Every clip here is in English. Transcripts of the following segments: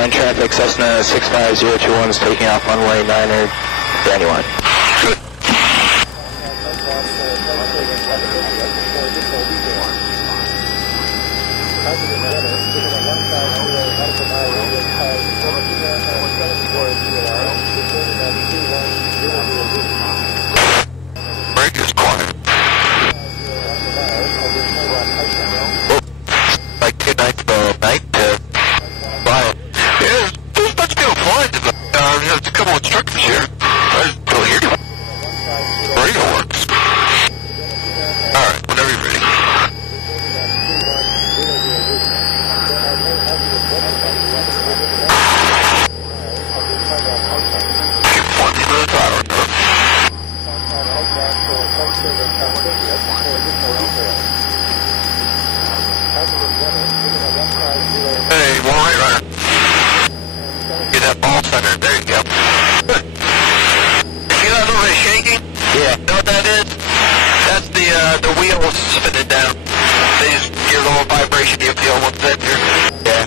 31 traffic, Cessna 65021 is taking off runway 9er, Brandywine. Good. Brake is quiet. Like 2 nights ago, night to fly. Yeah, there's a bunch of people flying to the, there's a couple of instructors here. I don't hear you. Radio works. Alright, whenever you're ready. Keep 20 minutes out of it. Hey, one right runner. Get that ball center. There you go. Good. You see that little bit shaking? Yeah. You know what that is? That's the wheels spinning down. They just give a little vibration. You feel one center. Yeah.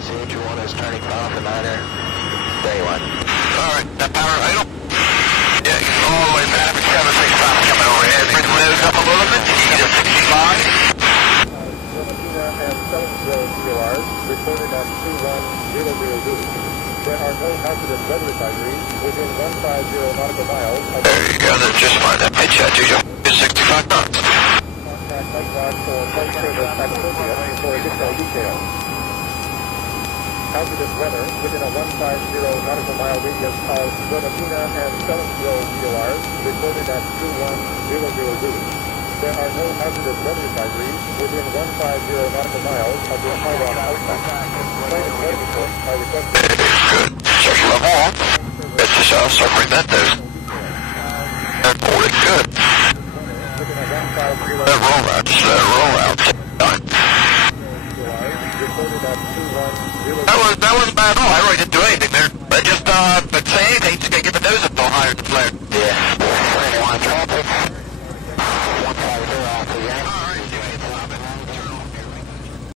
CH1 is turning off the 9er, Brandywine. Alright, that power idle. Yeah, all the way back. 765 coming overhead. Bring the nose up a little bit. You get a 65. Reported at 21000. There are no hazardous weather advisories within 150 nautical miles. There you go, that's just fine. That pitch at you is 65 knots. Contact Takeoff for flight service Takeoff for additional details. Hazardous weather within a 150 nautical mile radius of Donapina and Sellersville VORs reported at 21000. There are no hazardous weather advisories within 150 nautical miles of the Chiron outlet. Flight and weather reports are requested. Good. Search level on. That's just circling that there. That board, good. That rollout, just rollout. Done. That wasn't bad at all. I really didn't do anything there. I just, but say anything, just gotta get the nose up a little higher than the flare. Yeah.